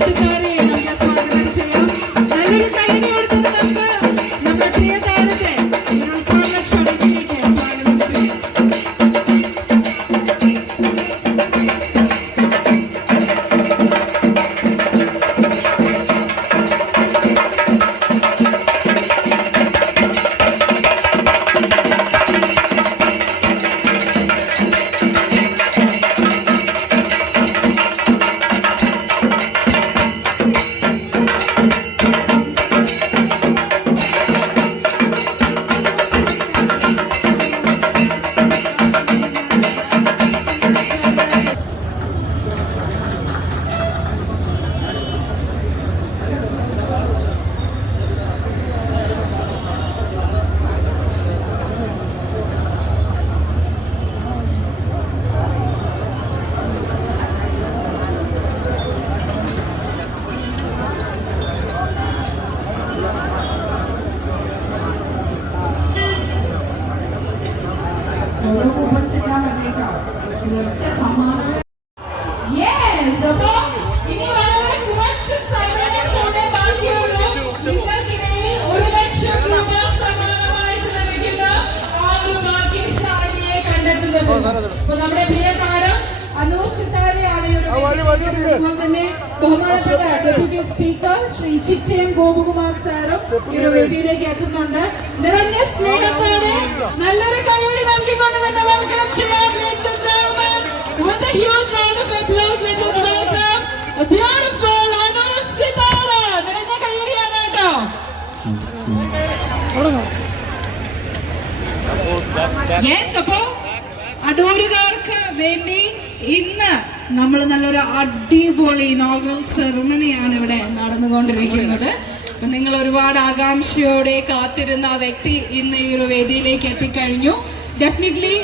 സിത്താരെ നമുക്ക് സ്വാഗതം ചെയ്യാം. നല്ലൊരു കൈയടി കൊടുത്തിട്ട് നമുക്ക് നമ്മുടെ പ്രിയ താരത്തെ ഒരു ഉദ്ഘാടന ചടങ്ങിലേക്ക് സ്വാഗതം ചെയ്യാം. ഓരോ കൂപ്പൺസ് ഇട്ടാൽ മതിയേക്കാം. ഒറ്റ സമ്മാനമേ. യെസ്, അപ്പോൾ ഇനി വളരെ കുറച്ച് സമയം കൂടെ ബാക്കിയുള്ളൂ. നിങ്ങൾക്കിടയിൽ 1,00,000 രൂപ സമ്മാനമായി ലഭിക്കുന്ന ആ ഒരു ഭാഗ്യശാലിയെ കണ്ടെത്തുന്നത്. അപ്പോൾ നമ്മുടെ പ്രിയ താരം അനു സിത്താരയാണ് ഈ ഒരു അതുപോലെ തന്നെ ബഹുമാനപ്പെട്ട ഡെപ്യൂട്ടി സ്പീക്കർ ശ്രീ ചിറ്റയം ഗോപകുമാർ സാറും ഈ ഒരു വേദിയിലേക്ക് എത്തുന്നുണ്ട്. നിറഞ്ഞ സ്നേഹത്തോടെ നല്ലൊരു കൈയടി നൽകിക്കൊണ്ട് തന്നെ വെൽക്കം ചെയ്യാം. Ladies and gentlemen, with a huge round of applause, let us welcome a beautiful Anu Sitara. നിറഞ്ഞ കൈയടിയാണ് കേട്ടോ. യെസ്, അപ്പോ അടൂരുകാർക്ക് വേണ്ടി ഇന്ന് നമ്മൾ നല്ലൊരു അടിപൊളി ഇനോഗ്രൽ സെറിമണിയാണ് ഇവിടെ നടന്നുകൊണ്ടിരിക്കുന്നത്. അപ്പൊ നിങ്ങൾ ഒരുപാട് ആകാംക്ഷയോടെ കാത്തിരുന്ന ആ വ്യക്തി ഇന്ന് ഈ ഒരു വേദിയിലേക്ക് എത്തിക്കഴിഞ്ഞു. ഡെഫിനറ്റ്ലി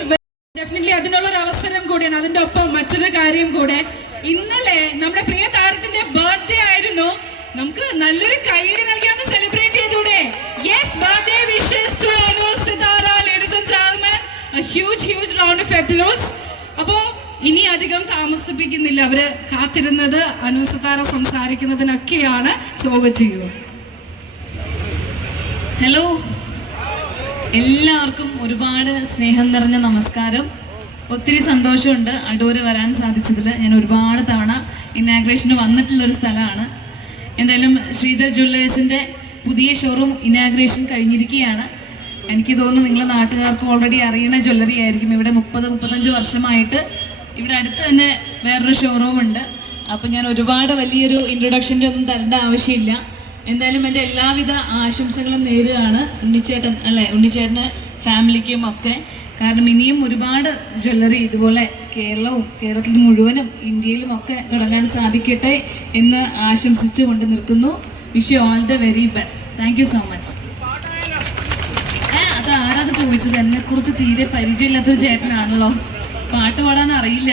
അതിനുള്ള ഒരു അവസരം കൂടിയാണ്. അതിന്റെ ഒപ്പം മറ്റൊരു കാര്യം കൂടെ, ഇന്നലെ നമ്മുടെ പ്രിയ താരത്തിന്റെ ബർത്ത്ഡേ ആയിരുന്നു. നമുക്ക് നല്ലൊരു കൈയ്യടി നൽകിയാന്ന് സെലിബ്രേറ്റ് ചെയ്തൂടെ? Yes, birthday wishes to Anu Sithara. Ladies and gentlemen, a huge round of applause. അപ്പോ ഇനി അധികം താമസിപ്പിക്കുന്നില്ല. അവര് കാത്തിരുന്നത് അനു സിതാര സംസാരിക്കുന്നതിനൊക്കെയാണ്. So over to you. Hello, എല്ലാവർക്കും ഒരുപാട് സ്നേഹം നിറഞ്ഞ നമസ്കാരം. ഒത്തിരി സന്തോഷമുണ്ട് അടൂര് വരാൻ സാധിച്ചതിൽ. ഞാൻ ഒരുപാട് തവണ ഇനാഗ്രേഷന് വന്നിട്ടുള്ളൊരു സ്ഥലമാണ്. എന്തായാലും ശ്രീധർ ജ്വല്ലേഴ്സിൻ്റെ പുതിയ ഷോറൂം ഇനാഗ്രേഷൻ കഴിഞ്ഞിരിക്കുകയാണ്. എനിക്ക് തോന്നുന്നു നിങ്ങളെ നാട്ടുകാർക്ക് ഓൾറെഡി അറിയുന്ന ജ്വല്ലറി ആയിരിക്കും. ഇവിടെ 30-35 വർഷമായിട്ട് ഇവിടെ അടുത്ത് തന്നെ വേറൊരു ഷോറൂം ഉണ്ട്. അപ്പം ഞാൻ ഒരുപാട് വലിയൊരു ഇൻട്രൊഡക്ഷൻ്റെ ഒന്നും തരേണ്ട ആവശ്യമില്ല. എന്തായാലും എൻ്റെ എല്ലാവിധ ആശംസകളും നേരുകയാണ് ഉണ്ണിച്ചേട്ടന് ഫാമിലിക്കും ഒക്കെ. കാരണം ഇനിയും ഒരുപാട് ജ്വല്ലറി ഇതുപോലെ കേരളത്തിൽ മുഴുവനും ഇന്ത്യയിലും ഒക്കെ തുടങ്ങാൻ സാധിക്കട്ടെ എന്ന് ആശംസിച്ചുകൊണ്ട് നിർത്തുന്നു. Wish you all the very best. Thank you so much. അത് ആരാത് ചോദിച്ചത്? എന്നെക്കുറിച്ച് തീരെ പരിചയമില്ലാത്തൊരു ചേട്ടനാണല്ലോ. പാട്ട് പാടാൻ അറിയില്ല.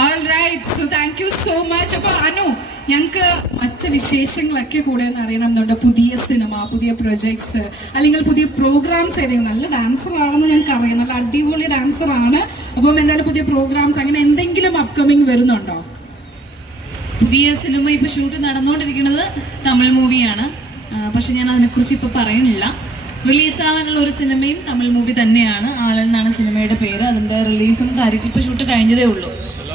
All right, so thank you so much. അപ്പോൾ അനു, ഞങ്ങൾക്ക് മറ്റ് വിശേഷങ്ങളൊക്കെ കൂടെ ഒന്ന് അറിയണമെന്നുണ്ട്. പുതിയ സിനിമ, പുതിയ പ്രൊജക്ട്സ്, അല്ലെങ്കിൽ പുതിയ പ്രോഗ്രാംസ് ഏതെങ്കിലും. നല്ല ഡാൻസർ ആണെന്ന് ഞങ്ങൾക്ക് അറിയാം, നല്ല അടിപൊളി ഡാൻസർ ആണ്. അപ്പം എന്തായാലും പുതിയ പ്രോഗ്രാംസ് അങ്ങനെ എന്തെങ്കിലും അപ്കമിങ് വരുന്നുണ്ടോ? പുതിയ സിനിമ ഇപ്പോൾ ഷൂട്ട് നടന്നുകൊണ്ടിരിക്കുന്നത് തമിഴ് മൂവിയാണ്. പക്ഷെ ഞാൻ അതിനെക്കുറിച്ച് ഇപ്പോൾ പറയുന്നില്ല. റിലീസാവാനുള്ള ഒരു സിനിമയും തമിഴ് മൂവി തന്നെയാണ്. ആളെന്നാണ് സിനിമയുടെ പേര്. അതിൻ്റെ റിലീസും ഇപ്പോൾ ഷൂട്ട് കഴിഞ്ഞതേ ഉള്ളൂ.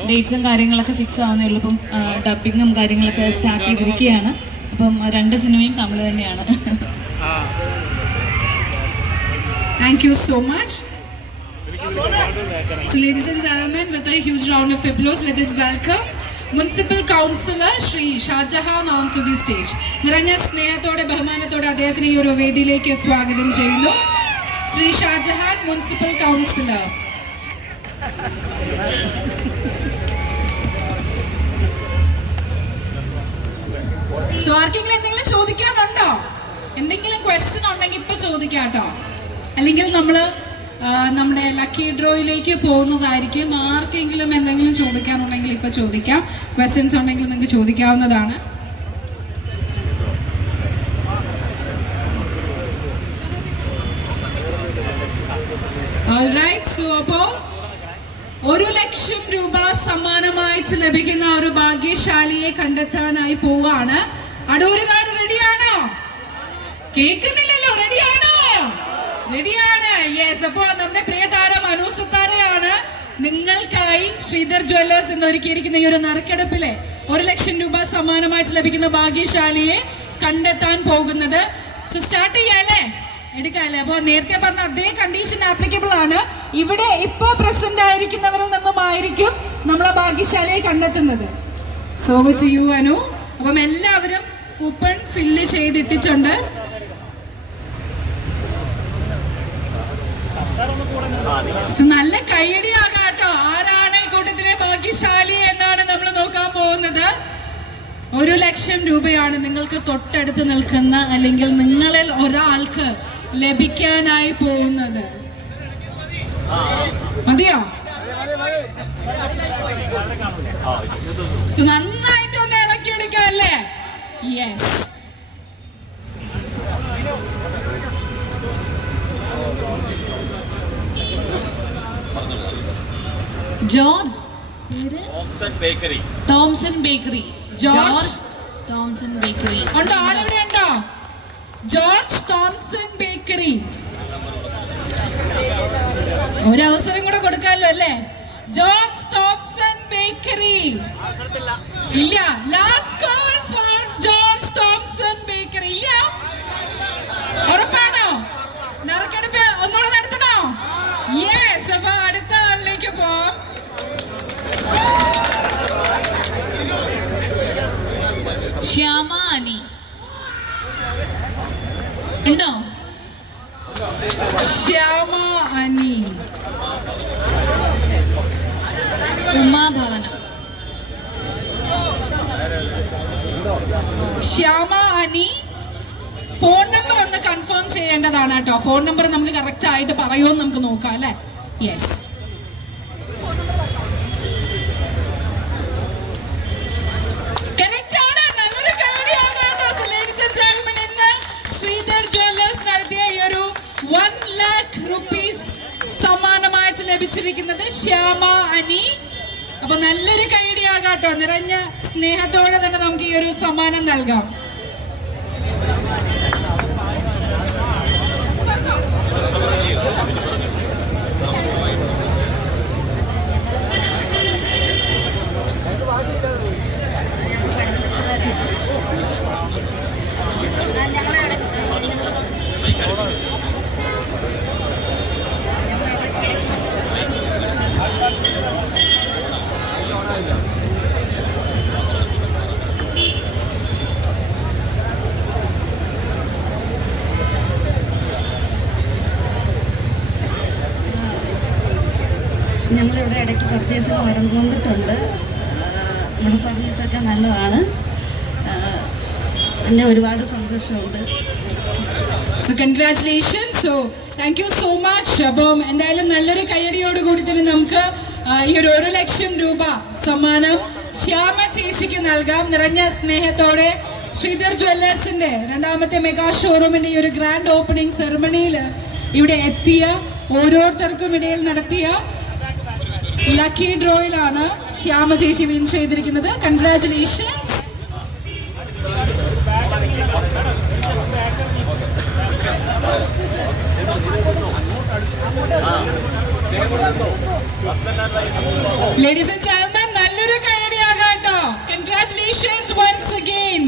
ഡേറ്റ്സും കാര്യങ്ങളൊക്കെ ഫിക്സ് ആവുന്നേ ഉള്ളൂ. ഇപ്പം ഡബിങ്ങും കാര്യങ്ങളൊക്കെ സ്റ്റാർട്ട് ചെയ്തിരിക്കുകയാണ്. അപ്പം 2 സിനിമയും തമിഴ് തന്നെയാണ്. Thank you so much. So ladies and gentlemen, with a huge round of applause, let us welcome municipal councillor Shri Shajahan on to the stage. നിറഞ്ഞ സ്നേഹത്തോടെ ബഹുമാനത്തോടെ അദ്ദേഹത്തിന് ഈ ഒരു വേദിയിലേക്ക് സ്വാഗതം ചെയ്യുന്നു. Shri Shajahan, municipal councillor. So ആർക്കെങ്കിലും എന്തെങ്കിലും ചോദിക്കാനുണ്ടോ? എന്തെങ്കിലും ക്വസ്റ്റ്യൻ ഉണ്ടെങ്കിൽ ഇപ്പൊ ചോദിക്കാട്ടോ. അല്ലെങ്കിൽ നമ്മുടെ ലക്കി ഡ്രോയിലേക്ക് പോകുന്നതായിരിക്കും. ആർക്കെങ്കിലും എന്തെങ്കിലും ചോദിക്കാനുണ്ടെങ്കിൽ ഇപ്പൊ ചോദിക്കാം. ക്വസ്റ്റ്യൻസ് ഉണ്ടെങ്കിൽ നിങ്ങൾക്ക് ചോദിക്കാവുന്നതാണ്. All right, so അപ്പോൾ 1,00,000 രൂപ സമ്മാനമായിട്ട് ലഭിക്കുന്ന ഒരു ഭാഗ്യശാലിയെ കണ്ടെത്താനായി പോവാണ്. അടൂരുകാർ റെഡിയാണോ? കേൾക്കുന്നില്ലല്ലോ. റെഡിയാണോ? റെഡിയാണ്. യെസ്. അപ്പോ നമ്മുടെ പ്രിയ താരം അനുസത്താരയാണ് നിങ്ങൾക്കായി ശ്രീധർ ജ്വല്ലേഴ്സ് എന്ന് ഒരുക്കിയിരിക്കുന്ന ഈ ഒരു നറുക്കെടുപ്പിലെ 1,00,000 രൂപ സമ്മാനമായിട്ട് ലഭിക്കുന്ന ഭാഗ്യശാലിയെ കണ്ടെത്താൻ പോകുന്നത്. സോ സ്റ്റാർട്ട് ചെയ്യാല്ലേ? എടുക്കാല്ലേ? അപ്പൊ നേരത്തെ പറഞ്ഞ അതേ കണ്ടീഷൻ ആപ്ലിക്കബിൾ ആണ്. ഇവിടെ ഇപ്പൊ പ്രസന്റ് ആയിരിക്കുന്നവരിൽ നിന്നുമായിരിക്കും നമ്മളെ ഭാഗ്യശാലിയെ കണ്ടെത്തുന്നത്. So to you Anu. അപ്പം എല്ലാവരും കൂപ്പൺ ഫില്ല് ചെയ്തിട്ടിട്ടുണ്ട്. നല്ല കൈയടിയാകാട്ടോ. ആരാണ് ഈ കൂട്ടത്തിലെ ഭാഗ്യശാലി എന്നാണ് നമ്മൾ നോക്കാൻ പോകുന്നത്. 1,00,000 രൂപയാണ് നിങ്ങൾക്ക് തൊട്ടടുത്ത് നിൽക്കുന്ന അല്ലെങ്കിൽ നിങ്ങളിൽ ഒരാൾക്ക് ലഭിക്കാനായി പോകുന്നത്. മതിയോ? നന്നായിട്ടൊന്ന് ഇളക്കിയെടുക്കാം അല്ലേ? Yes. George Thomson bakery. George Thomson bakery ഉണ്ടോ? ആളിവിടെ ഉണ്ടോ? George Thomson bakery. ഒരു അവസരം കൂടെ കൊടുക്കാമല്ലോ അല്ലേ? George Thomson bakery. ഇല്ല. Last call for George Thomson bakery. ഇല്ല. ഉറപ്പാണോ? നറുക്കെടുപ്പ് ഒന്നുകൂടെ നടത്തണോ? യെസ്. അപ്പൊ അടുത്ത ആളിലേക്ക് പോവാം. ശ്യാമ അനി ഉണ്ടോ? ശ്യാമ അനി. ഉമാഭവനം. ശ്യാമ അനി. ഫോൺ നമ്പർ ഒന്ന് കൺഫേം ചെയ്യേണ്ടതാണ് കേട്ടോ. ഫോൺ നമ്പർ നമുക്ക് കറക്റ്റ് ആയിട്ട് പറയുമോ നമുക്ക് നോക്കാം അല്ലെ? യെസ്. ശ്രീധർ ജ്വല്ലേഴ്സ് നടത്തിയ ഈ ഒരു 1,00,000 rupees സമ്മാനമായിട്ട് ലഭിച്ചിരിക്കുന്നത് ശ്യാമ അനി. അപ്പൊ നല്ലൊരു കൈഡിയാകാട്ടോ. നിറഞ്ഞ സ്നേഹത്തോടെ തന്നെ നമുക്ക് ഈ ഒരു സമ്മാനം നൽകാം. ഞങ്ങളിവിടെ ഇടയ്ക്ക് പർച്ചേസിന് വന്നിട്ടുണ്ട്. നമ്മുടെ സർവീസൊക്കെ നല്ലതാണ്. പിന്നെ ഒരുപാട് സന്തോഷമുണ്ട്. So congratulations. So thank you so much. അപ്പം എന്തായാലും നല്ലൊരു കയ്യടിയോട് കൂടി തന്നെ നമുക്ക് ഈ ഒരു 1,00,000 രൂപ സമ്മാനം ശ്യാമ ചേച്ചിക്ക് നൽകാം. നിറഞ്ഞ സ്നേഹത്തോടെ ശ്രീധർ ജ്വല്ലേഴ്സിന്റെ 2ാമത്തെ മെഗാ ഷോറൂമിന്റെ ഈ ഒരു ഗ്രാൻഡ് ഓപ്പണിംഗ് സെറമണിയിൽ ഇവിടെ എത്തിയ ഓരോരുത്തർക്കും ഇടയിൽ നടത്തിയ ലക്കി ഡ്രോയിലാണ് ശ്യാമ ചേച്ചി വിൻ ചെയ്തിരിക്കുന്നത്. കൺഗ്രാറ്റുലേഷൻസ്. ലേഡീസ് ആൻഡ് ജെന്റിൽമെൻ, നല്ലൊരു കൈയടിയാകാട്ടോ. Congratulations once again.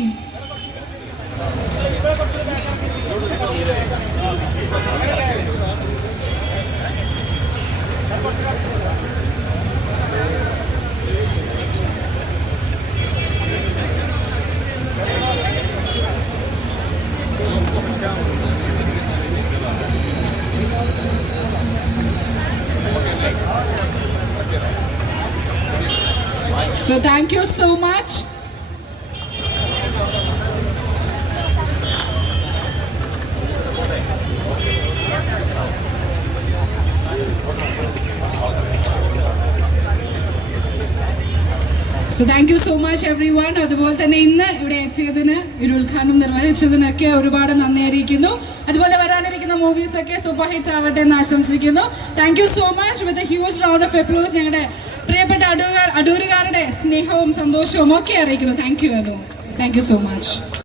So thank you so much. So thank you so much everyone. അതുപോലെ തന്നെ ഇന്ന് ഇവിടെ എത്തിയതിന് ഒരു ഉദ്ഘാടനം നിർവഹിച്ചതിനൊക്കെ ഒരുപാട് നന്ദി അറിയിക്കുന്നു. അതുപോലെ വരാനിരിക്കുന്ന മൂവീസ് ഒക്കെ സൂപ്പർ ഹിറ്റ് ആവട്ടെ എന്ന് ആശംസിക്കുന്നു. Thank you so much. With a huge round of applause ഞങ്ങളുടെ പ്രിയപ്പെട്ട അടൂരുകാരുടെ സ്നേഹവും സന്തോഷവും ഒക്കെ അറിയിക്കുന്നു. Thank you so much.